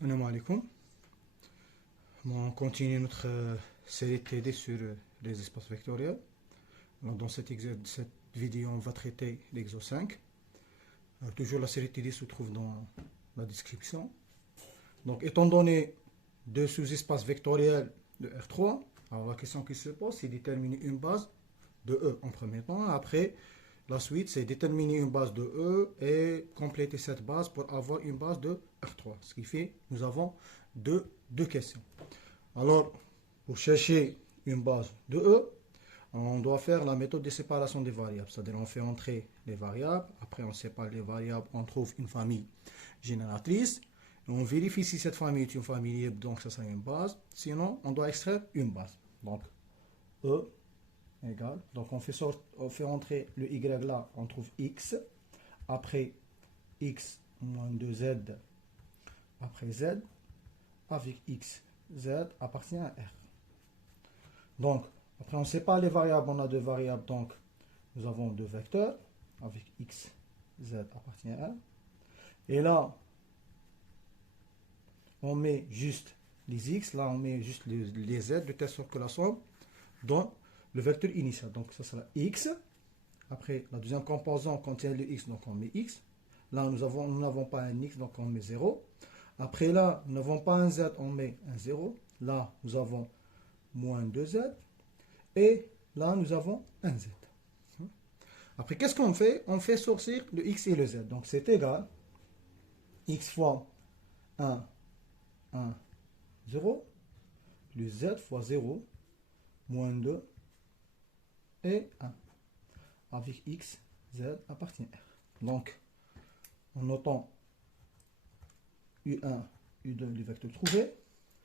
Salam alaikum. On continue notre série TD sur les espaces vectoriels. Alors, dans cette vidéo, on va traiter l'exo 5. Toujours la série TD se trouve dans la description. Donc, étant donné deux sous-espaces vectoriels de R3, alors la question qui se pose, c'est déterminer une base de E en premier temps. Après, la suite, c'est déterminer une base de E et compléter cette base pour avoir une base de R3. Ce qui fait, nous avons deux questions. Alors, pour chercher une base de E, on doit faire la méthode de séparation des variables. C'est-à-dire, on fait entrer les variables. Après, on sépare les variables. On trouve une famille génératrice. On vérifie si cette famille est une famille libre, donc ça sera une base. Sinon, on doit extraire une base. Donc, E égale. Donc, on fait entrer le Y là, on trouve X. Après, X moins 2Z après Z. Avec X, Z appartient à R. Donc, après, on sépare les variables. On a deux variables, donc nous avons deux vecteurs. Avec X, Z appartient à R. Et là, on met juste les X. Là, on met juste les Z de telle sorte que la somme donne le vecteur initial. Donc, ça sera X. Après, la deuxième composante contient le X, donc on met X. Là, nous n'avons pas un X, donc on met 0. Après, là, nous n'avons pas un Z, on met un 0. Là, nous avons moins 2Z. Et là, nous avons un Z. Après, qu'est-ce qu'on fait? On fait sortir le X et le Z. Donc, c'est égal. X fois 1, 1, 0. Plus Z fois 0, moins 2 et 1. Avec X, Z appartient à R. Donc, en notant U1, U2, les vecteurs trouvés,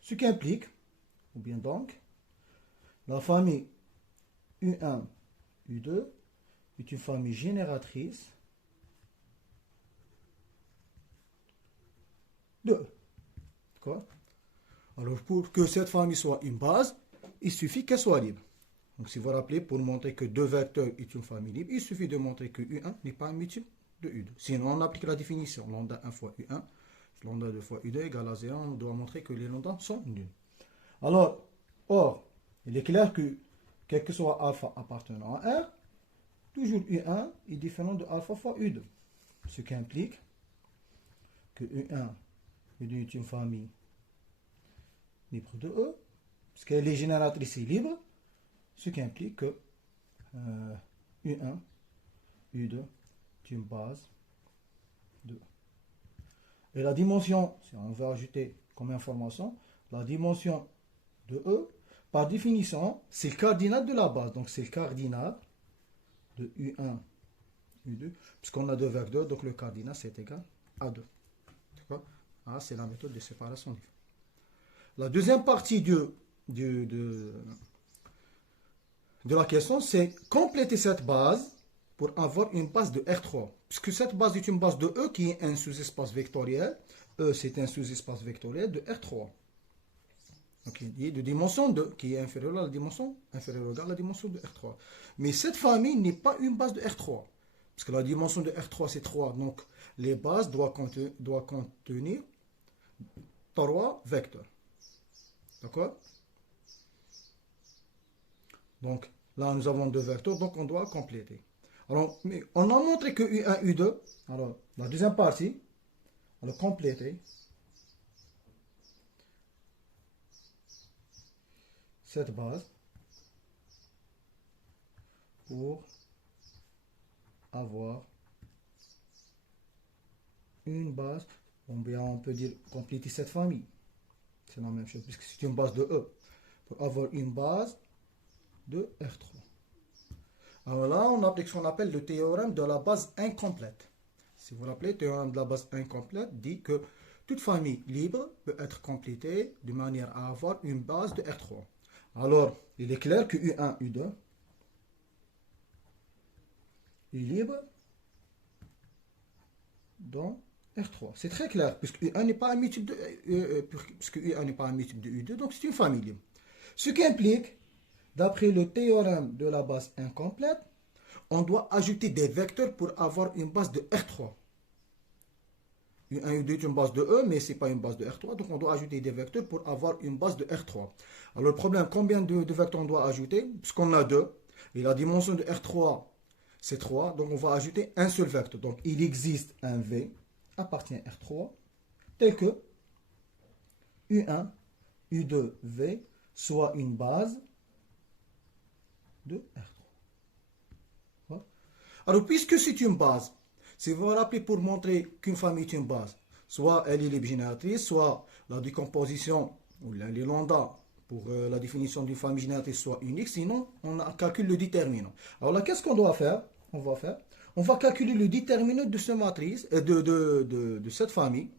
ce qui implique, ou bien donc, la famille U1, U2 est une famille génératrice de E. D'accord? Alors, pour que cette famille soit une base, il suffit qu'elle soit libre. Donc, si vous vous rappelez, pour montrer que deux vecteurs est une famille libre, il suffit de montrer que U1 n'est pas un multiple de U2. Sinon, on applique la définition. Lambda 1 fois U1, lambda 2 fois U2 égale à 0. On doit montrer que les lambdas sont nuls. Alors, or, il est clair que, quel que soit alpha appartenant à R, toujours U1 est différent de alpha fois U2. Ce qui implique que U1 est une famille libre de E, puisqu'elle est génératrice et libre, ce qui implique que U1, U2 est une base de E. Et la dimension, si on veut ajouter comme information, la dimension de E, par définition, c'est le cardinal de la base. Donc, c'est le cardinal de U1, U2, puisqu'on a deux vecteurs, donc le cardinal, c'est égal à 2. D'accord? Ah, c'est la méthode de séparation. La deuxième partie de la question, c'est compléter cette base pour avoir une base de R3. Puisque cette base est une base de E qui est un sous-espace vectoriel. E, c'est un sous-espace vectoriel de R3. Donc, il est de dimension 2, qui est inférieure à la dimension inférieure à la dimension de R3. Mais cette famille n'est pas une base de R3. Parce que la dimension de R3, c'est 3. Donc, les bases doivent contenir 3 vecteurs. D'accord? Donc, là, nous avons deux vecteurs, donc on doit compléter. Alors, mais on a montré que U1, U2. Alors, la deuxième partie, alors compléter cette base pour avoir une base. Bon, bien, on peut dire compléter cette famille. C'est la même chose, puisque c'est une base de E. Pour avoir une base de R3. Alors là, on applique ce qu'on appelle le théorème de la base incomplète. Si vous vous rappelez, le théorème de la base incomplète dit que toute famille libre peut être complétée de manière à avoir une base de R3. Alors, il est clair que U1, U2 est libre dans R3. C'est très clair, puisque U1 n'est pas un multiple de U2, donc c'est une famille libre. Ce qui implique, d'après le théorème de la base incomplète, on doit ajouter des vecteurs pour avoir une base de R3. U1, U2 est une base de E, mais ce n'est pas une base de R3, donc on doit ajouter des vecteurs pour avoir une base de R3. Alors le problème, combien de vecteurs on doit ajouter? Puisqu'on a 2, et la dimension de R3, c'est 3, donc on va ajouter un seul vecteur. Donc il existe un V appartient à R3, tel que U1, U2, V, soit une base de R3. Alors, puisque c'est une base, si vous vous rappelez pour montrer qu'une famille est une base, soit elle est libre génératrice, soit la décomposition ou les lambda pour la définition d'une famille génératrice soit unique, sinon on calcule le déterminant. Alors là, qu'est-ce qu'on doit faire? On va calculer le déterminant de cette matrice, de cette famille.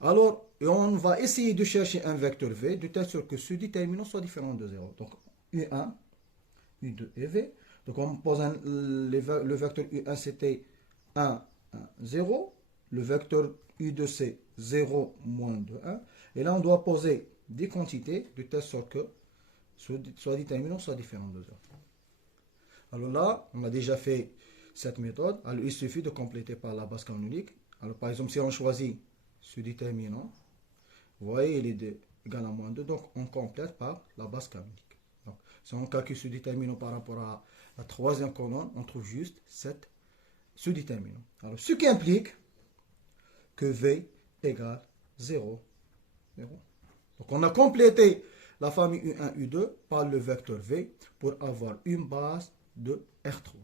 Alors, on va essayer de chercher un vecteur V de telle sorte que ce déterminant soit différent de 0. Donc, U1, U2 et V. Donc, on pose le vecteur U1, c'était 1, 1, 0. Le vecteur U2, c'est 0, moins 2, 1. Et là, on doit poser des quantités de telle sorte que soit déterminant soit différent de 0. Alors là, on a déjà fait cette méthode. Alors, il suffit de compléter par la base canonique. Alors, par exemple, si on choisit ce déterminant, vous voyez, il est égal à moins 2, donc on complète par la base canonique. Donc, si on calcule ce déterminant par rapport à la troisième colonne, on trouve juste ce déterminant. Alors, ce qui implique que V égale 0, 0. Donc, on a complété la famille U1, U2 par le vecteur V pour avoir une base de R3.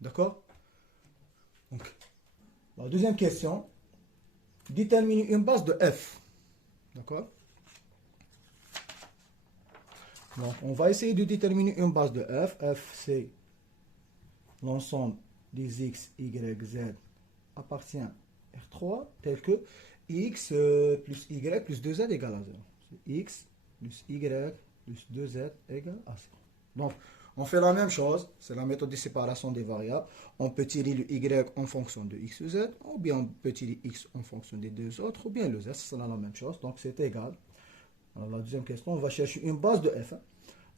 D'accord? Donc, la deuxième question, déterminer une base de F. D'accord? Donc, on va essayer de déterminer une base de F. F, c'est l'ensemble des X, Y, Z appartient à R3, tel que X plus Y plus 2Z égale à 0. X plus Y plus 2Z égale à 0. Donc, on fait la même chose, c'est la méthode de séparation des variables. On peut tirer le Y en fonction de X ou Z, ou bien on peut tirer X en fonction des deux autres, ou bien le Z, c'est la même chose, donc c'est égal. Alors la deuxième question, on va chercher une base de F.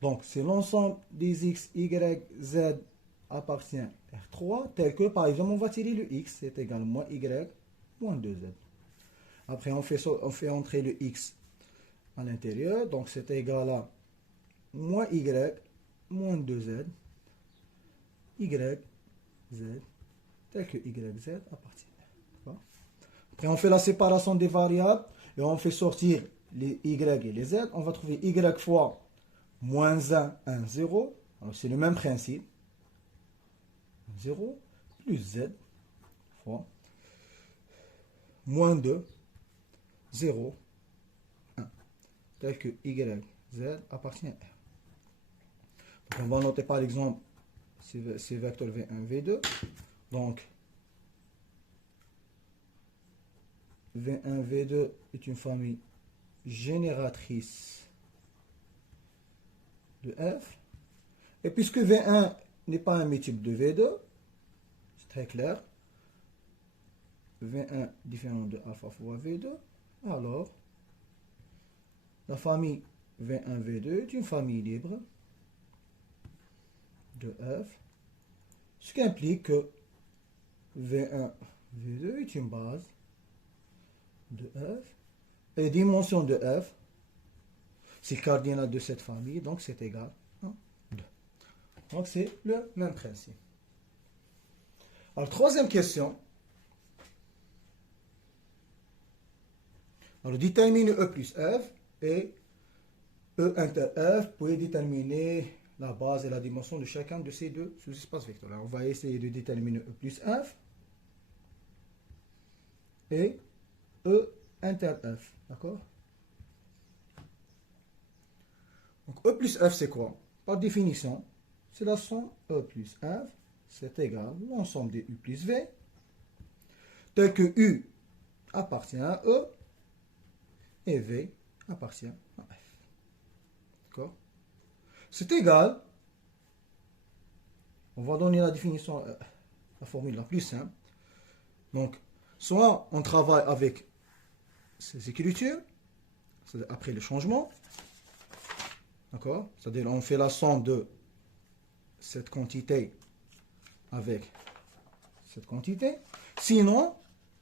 Donc, c'est l'ensemble des X, Y, Z appartient à R3, tel que, par exemple, on va tirer le X, c'est égal à moins Y, moins 2Z. Après, on fait entrer le X à l'intérieur, donc c'est égal à moins Y, moins 2Z, Y, Z, tel que Y, Z appartient à R3. Après, on fait la séparation des variables, et on fait sortir les Y et les Z. On va trouver Y fois moins 1, 1, 0. Alors, c'est le même principe. 0 plus Z fois moins 2, 0, 1. Tel que Y, Z appartient à R. Donc, on va noter par exemple ces vecteurs V1, V2. Donc, V1, V2 est une famille génératrice de F. Et puisque V1 n'est pas un multiple de V2, c'est très clair, V1 différent de alpha fois V2, alors la famille V1, V2 est une famille libre de F, ce qui implique que V1, V2 est une base de F, et dimension de F, c'est le cardinal de cette famille, donc c'est égal à 2. Donc c'est le même principe. Alors, troisième question. Alors, déterminer E plus F et E inter F, vous pouvez déterminer la base et la dimension de chacun de ces deux sous-espaces vectoriels. Alors, on va essayer de déterminer E plus F et E inter F. D'accord? Donc, E plus F, c'est quoi? Par définition, c'est la somme E plus F, c'est égal à l'ensemble des U plus V, tel que U appartient à E et V appartient à F. D'accord? C'est égal, on va donner la définition, la formule la plus simple. Donc, soit on travaille avec ces écritures, après le changement, d'accord? C'est-à-dire on fait la somme de cette quantité avec cette quantité. Sinon,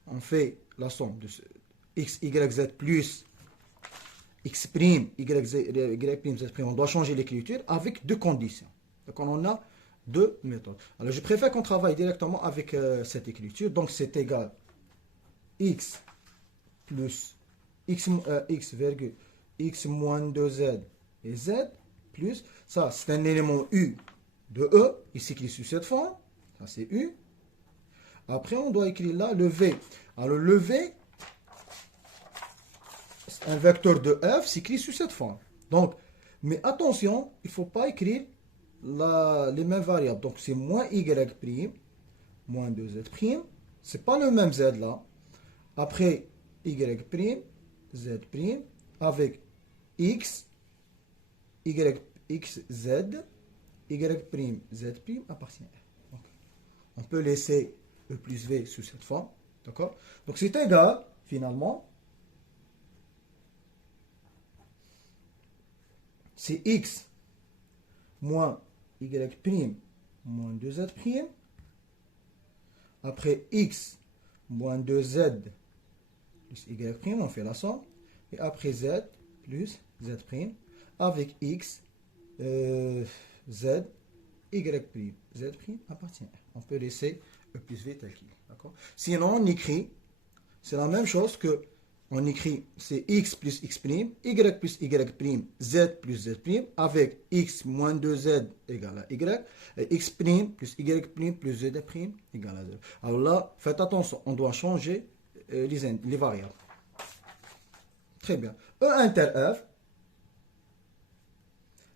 on fait la somme x, y, z plus x prime, y, prime, z prime. On doit changer l'écriture avec deux conditions. Donc on a deux méthodes. Alors je préfère qu'on travaille directement avec cette écriture. Donc c'est égal x plus x, virgule x moins 2z et z plus, ça c'est un élément u de e, ici qui est sous cette forme, ça c'est u. Après on doit écrire là le v. Alors le v, c'est un vecteur de f, s'écrit sous cette forme. Donc, mais attention, il ne faut pas écrire les mêmes variables. Donc c'est moins y prime, moins 2z', c'est pas le même z là. Après y prime, z prime, avec x, x, z, y prime, z prime appartient à f. Donc, on peut laisser e plus v sous cette forme. D'accord? Donc c'est égal, finalement, c'est x moins y prime moins 2z prime. Après x moins 2z plus y prime, on fait la somme. Et après z plus z prime avec x, z, y prime. Z prime appartient à. On peut laisser e plus v tel qu'il est. Sinon, on écrit, c'est la même chose que on écrit, c'est x plus x prime, y plus y prime, z plus z prime, avec x moins 2z égale à y, et x prime plus y prime plus z prime égale à 0. Alors là, faites attention, on doit changer les variables. Très bien. E inter f,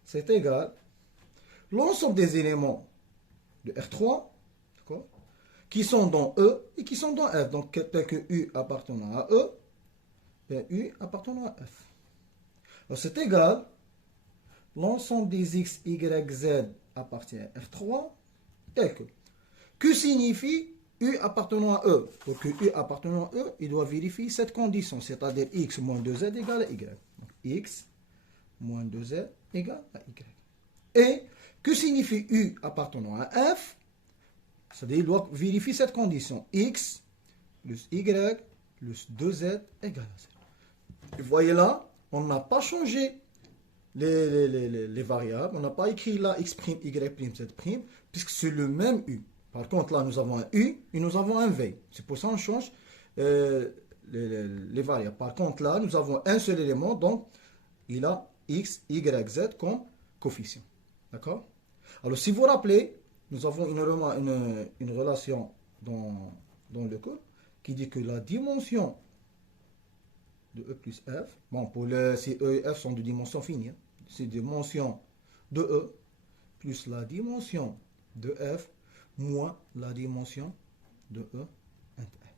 c'est égal l'ensemble des éléments de R3, qui sont dans E et qui sont dans F. Donc, tel que U appartenant à E, et U appartenant à F. Alors, c'est égal l'ensemble des X, Y, Z appartient à R3, tel que. Que signifie U appartenant à E? Pour que U appartenant à E, il doit vérifier cette condition, c'est-à-dire X moins 2Z égale à Y. Donc, X moins 2Z égale à Y. Et que signifie U appartenant à F? C'est-à-dire qu'il doit vérifier cette condition. X plus Y plus 2Z égale à 0. Vous voyez là, on n'a pas changé les variables. On n'a pas écrit là X', Y', Z', puisque c'est le même U. Par contre, là, nous avons un U et nous avons un V. C'est pour ça qu'on change les variables. Par contre, là, nous avons un seul élément, donc il a X, Y, Z comme coefficient. D'accord? Alors, si vous vous rappelez, nous avons une relation dans le cours qui dit que la dimension de E plus F, bon, si E et F sont de dimension finie, hein, c'est dimension de E plus la dimension de F moins la dimension de E inter F.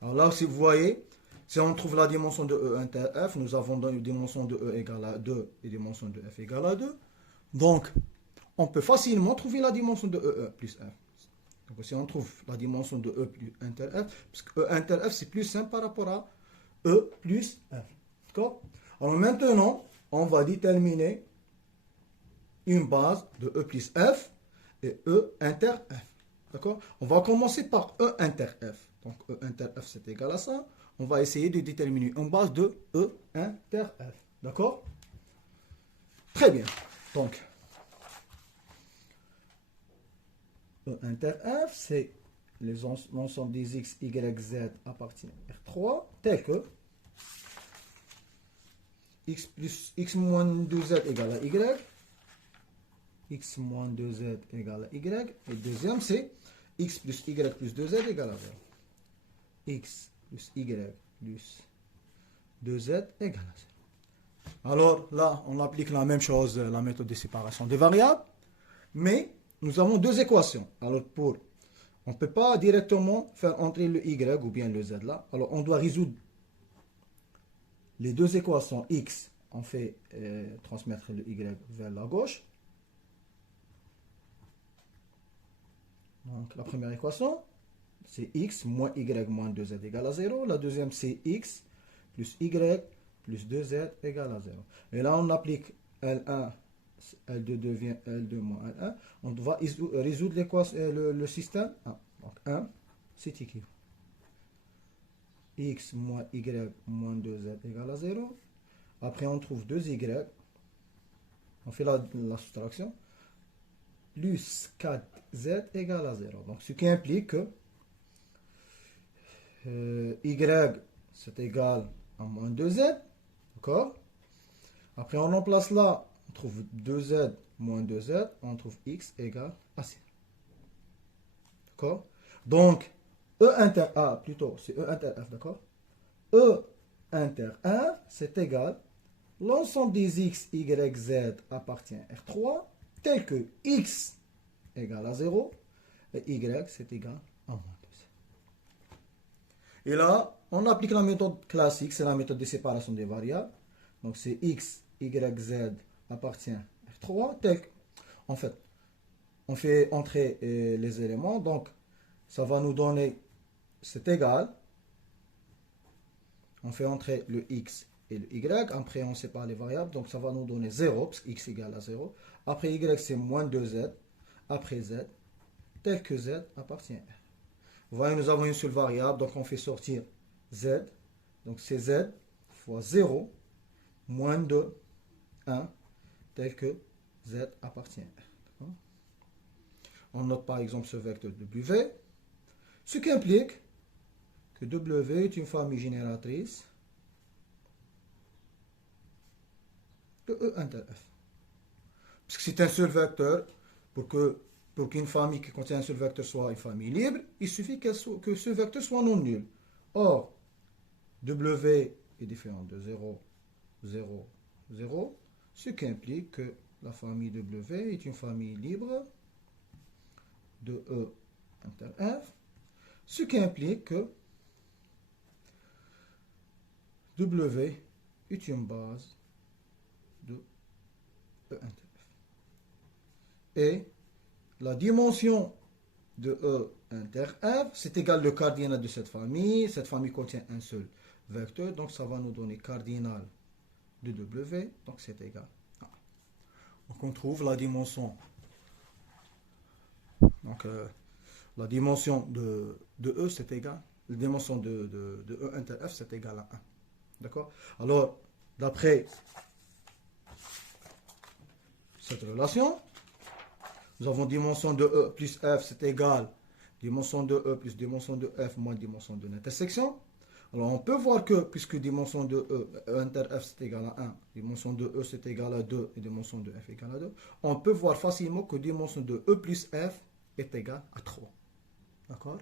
Alors là, si vous voyez, si on trouve la dimension de E inter F, nous avons dans une dimension de E égale à 2 et dimension de F égale à 2. Donc, on peut facilement trouver la dimension de E plus F. Donc, si on trouve la dimension de E plus inter F, parce que E inter F, c'est plus simple par rapport à E plus F. D'accord? Alors maintenant, on va déterminer une base de E plus F et E inter F. D'accord? On va commencer par E inter F. Donc E inter F, c'est égal à ça. On va essayer de déterminer une base de E inter F. D'accord? Très bien. Donc, E inter F, c'est l'ensemble des X, Y, Z appartient à R3, tel que X plus X moins 2Z égale à Y, X moins 2Z égale à Y, et deuxième c'est X plus Y plus 2Z égale à 0. X plus Y plus 2Z égale à 0. Alors là, on applique la même chose, la méthode de séparation des variables, mais nous avons deux équations. Alors on ne peut pas directement faire entrer le Y ou bien le Z là. Alors on doit résoudre les deux équations X. On fait transmettre le Y vers la gauche. Donc la première équation, c'est X moins Y moins 2Z égale à 0. La deuxième, c'est X plus Y plus 2Z égale à 0. Et là, on applique L1. L2 devient L2 moins L1. On doit résoudre le système 1. Donc 1, c'est équivalent. x moins y moins 2z égale à 0. Après, on trouve 2y. On fait la soustraction. Plus 4z égale à 0. Donc, ce qui implique que y, c'est égal à moins 2z. D'accord? Après, on remplace là. On trouve 2z moins 2z. On trouve x égale à 0. D'accord? Donc, E inter A, plutôt, c'est E inter F, d'accord? E inter 1, c'est égal. L'ensemble des x, y, z appartient à R3, tel que x égale à 0 et y, c'est égal à moins 2. Et là, on applique la méthode classique, c'est la méthode de séparation des variables. Donc, c'est x, y, z appartient à R3, tel que, en fait, on fait entrer les éléments. Donc, ça va nous donner, c'est égal. On fait entrer le x et le y. Après, on sépare les variables. Donc, ça va nous donner 0, parce que x égale à 0. Après, y, c'est moins 2z. Après, z, tel que z appartient à R. Vous voyez, nous avons une seule variable. Donc, on fait sortir z. Donc, c'est z fois 0 moins 2, 1, tel que z appartient à R. On note par exemple ce vecteur w. Ce qui implique que W est une famille génératrice de E inter F. Parce que c'est un seul vecteur, pour qu'une famille qui contient un seul vecteur soit une famille libre, il suffit que ce vecteur soit non nul. Or, W est différent de 0, 0, 0, ce qui implique que la famille W est une famille libre de E inter F, ce qui implique que W est une base de E inter F. Et la dimension de E inter F, c'est égal au cardinal de cette famille. Cette famille contient un seul vecteur, donc ça va nous donner cardinal de W, donc c'est égal à 1. Donc on trouve la dimension. Donc la dimension de E, c'est égal. La dimension de E inter F, c'est égal à 1. D'accord? Alors, d'après cette relation, nous avons dimension de E plus F, c'est égal dimension de E plus dimension de F moins dimension de l'intersection. Alors, on peut voir que, puisque dimension de E inter F, c'est égal à 1, dimension de E, c'est égal à 2, et dimension de F égale à 2, on peut voir facilement que dimension de E plus F est égal à 3. D'accord?